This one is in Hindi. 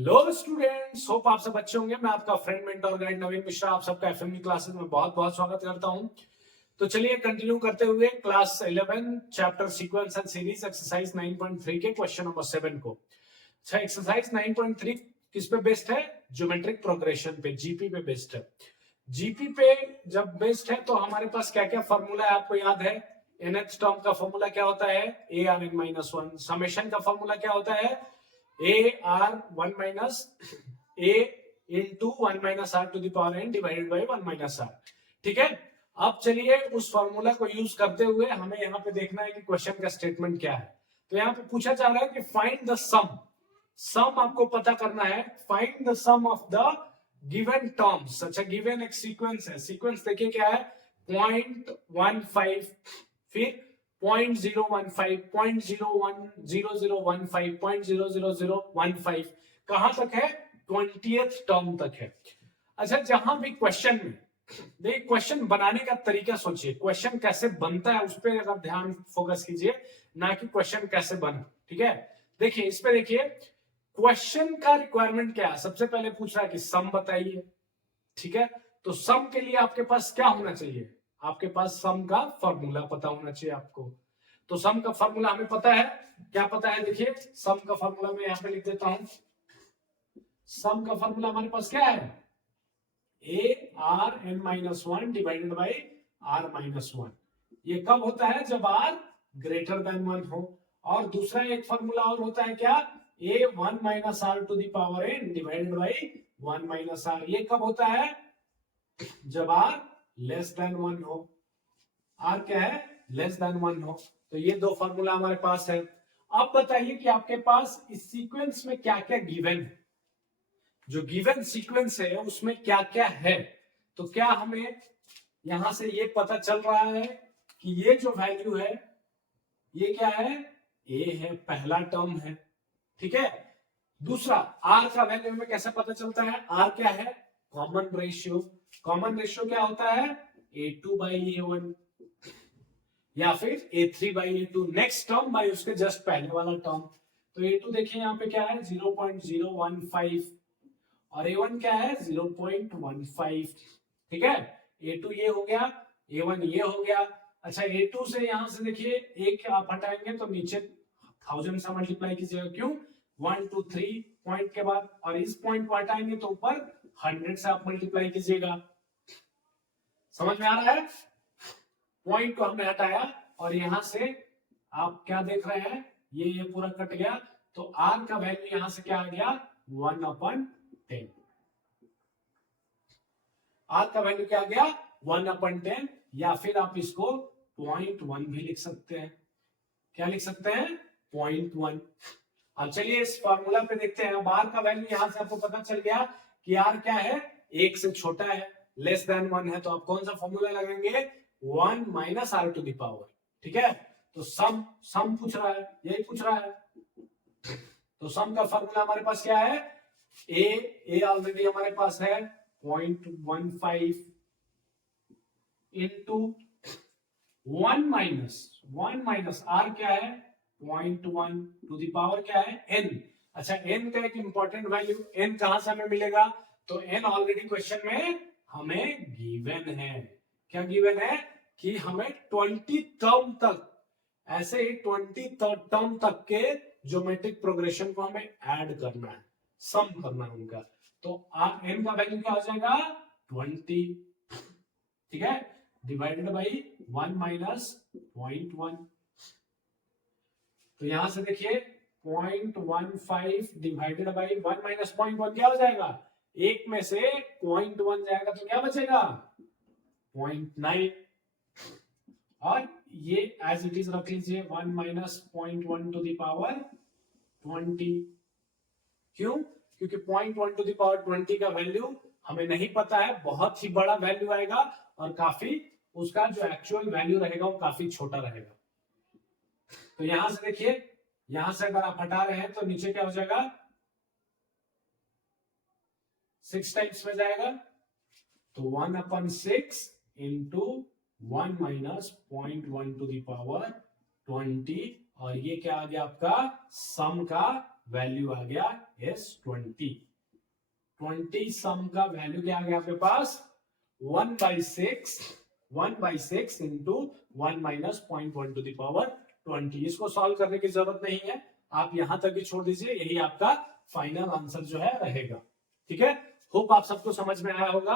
हेलो स्टूडेंट्स, होप आप सब अच्छे होंगे। मैं आपका फ्रेंड मेंटर गाइड नवीन मिश्रा आप सबका एफएमई क्लासेस में बहुत बहुत स्वागत करता हूं। तो चलिए कंटिन्यू करते हुए class 11 chapter sequence and series exercise 9.3 के क्वेश्चन नंबर 7 को। अच्छा, एक्सरसाइज 9.3 किस पे बेस्ड है? ज्योमेट्रिक प्रोग्रेशन पे, जीपी पे बेस्ड है। जीपी पे जब बेस्ड है तो हमारे पास क्या क्या फॉर्मूला है आपको याद है? nth टर्म का फॉर्मूला क्या होता है? a r n minus 1। Summation का फॉर्मूला क्या होता है? a r 1 minus a into 1 minus r to the power n divided by 1 minus r। ठीक है, अब चलिए उस फॉर्मूला को यूज करते हुए हमें यहाँ पे देखना है कि क्वेश्चन का स्टेटमेंट क्या है। तो यहाँ पे पूछा जा रहा है कि फाइंड द सम आपको पता करना है। Find the sum of the given terms. अच्छा, गिवन एक सीक्वेंस है। सीक्वेंस देखिए क्या है? 0.15, फिर 0.015, 0.00015, 0.00015, कहां तक है? 20th टर्म तक है। अच्छा, जहां भी क्वेश्चन में देखिए, क्वेश्चन बनाने का तरीका सोचिए, क्वेश्चन कैसे बनता है उस पर अगर ध्यान फोकस कीजिए, ना कि क्वेश्चन कैसे बना। ठीक है, देखिए इस पे देखिए क्वेश्चन का रिक्वायरमेंट क्या है। सबसे पहले पूछ रहा है कि सम बताइए। ठीक है, तो सम के लिए आपके पास क्या होना चाहिए? आपके पास सम का फॉर्मूला पता होना चाहिए आपको। तो सम का फॉर्मूला हमें पता है। क्या पता है? देखिए सम का फॉर्मूला मैं यहां पे लिख देता हूं। सम का फॉर्मूला हमारे पास क्या है? a r n minus 1 divided by r minus 1। ये कब होता है? जब r ग्रेटर देन 1 हो। और दूसरा एक फॉर्मूला और होता है क्या? a 1 minus r to the power n divided by 1 minus r। ये कब होता है? जब r लेस देन 1 हो। r क्या है? लेस देन 1 हो। तो ये दो फॉर्मूला हमारे पास है। अब बताइए कि आपके पास इस सीक्वेंस में क्या क्या गिवन है। जो गिवन सीक्वेंस है उसमें क्या क्या है। तो क्या हमें यहां से ये पता चल रहा है कि ये जो वैल्यू है ये क्या है? a है, पहला टर्म है। ठीक है, दूसरा r का वैल्यू हमें कैसे पता चलता है? r क्या है? Common ratio. कॉमन रेशियो क्या होता है? a2 बाई a1 या फिर a3 by a2, next term by उसके जस्ट पहले वाला टर्म। तो a2 देखिए यहाँ पे क्या है? 0.015 और a1 क्या है? 0.15। ठीक है, a2 ये हो गया, a1 ये हो गया। अच्छा, a2 से यहां से देखिए एक आप हटाएंगे तो नीचे 1000 से मल्टीप्लाई कीजिएगा। क्यों? 1 2 3 पॉइंट के बाद, और इस पॉइंट को हटाएंगे तो ऊपर 100 से आप मल्टीप्लाई कीजिएगा। समझ में आ रहा है? पॉइंट को हमने हटाया और यहां से आप क्या देख रहे हैं? ये पूरा कट गया। तो r का वैल्यू यहां से क्या आ गया? 1/10। r का वैल्यू क्या आ गया? 1/10। या फिर आप इसको 0.1 भी लिख सकते हैं। क्या लिख सकते हैं? 0.1। अब चलिए इस फॉर्मूला पे देखते हैं। अब r का वैल्यू यहां से आपको पता चल गया कि r क्या है? 1 से छोटा है, लेस देन 1 है। तो आप कौन सा फॉर्मूला लगाएंगे? 1 minus r to the power. ठीक है, तो सम पूछ रहा है, यही पूछ रहा है। तो सम का फॉर्मूला हमारे पास क्या है? a ऑलरेडी हमारे पास है 0.15 इंटू 1 माइनस r क्या है? 0.1 टू द पावर क्या है? n। अच्छा, n का एक इंपॉर्टेंट वैल्यू, n कहां से हमें मिलेगा? तो n ऑलरेडी क्वेश्चन में हमें गिवन है। क्या गिवन है? कि हमें 20 टर्म तक, ऐसे ही 20 टर्म तक के ज्योमेट्रिक प्रोग्रेशन को हमें ऐड करना है, सम करना है उनका। तो n का वैल्यू क्या हो जाएगा? 20। ठीक है, डिवाइडेड बाई 1 माइनस 0.1। तो यहां से देखिए 0.15 डिवाइडेड बाई 1 माइनस 0.1 क्या हो जाएगा? एक में से 0.1 जाएगा तो क्या बचेगा? 0.9। और ये एज इट इज रख लीजिए, 1 माइनस 0.1 टू द पावर 20। क्यों? क्योंकि 0.1 टू द पावर 20 का वैल्यू हमें नहीं पता है, बहुत ही बड़ा वैल्यू आएगा और काफी उसका जो एक्चुअल वैल्यू रहेगा वो काफी छोटा रहेगा। तो यहां से देखिए, यहां से अगर आप हटा रहे हैं तो नीचे क्या हो जाएगा? 6 टाइम्स में जाएगा। तो 1/6 into 1 minus 0.1 to the power 20। और ये क्या आ गया आपका? सम का वैल्यू आ गया इज 20। 20 सम का वैल्यू क्या आ गया आपके पास 1/6 into 1 minus 0.1 to the power 20। इसको सॉल्व करने की जरूरत नहीं है, आप यहां तक ही छोड़ दीजिए, यही आपका फाइनल आंसर जो है रहेगा। ठीक है, होप आप सबको समझ में आया होगा।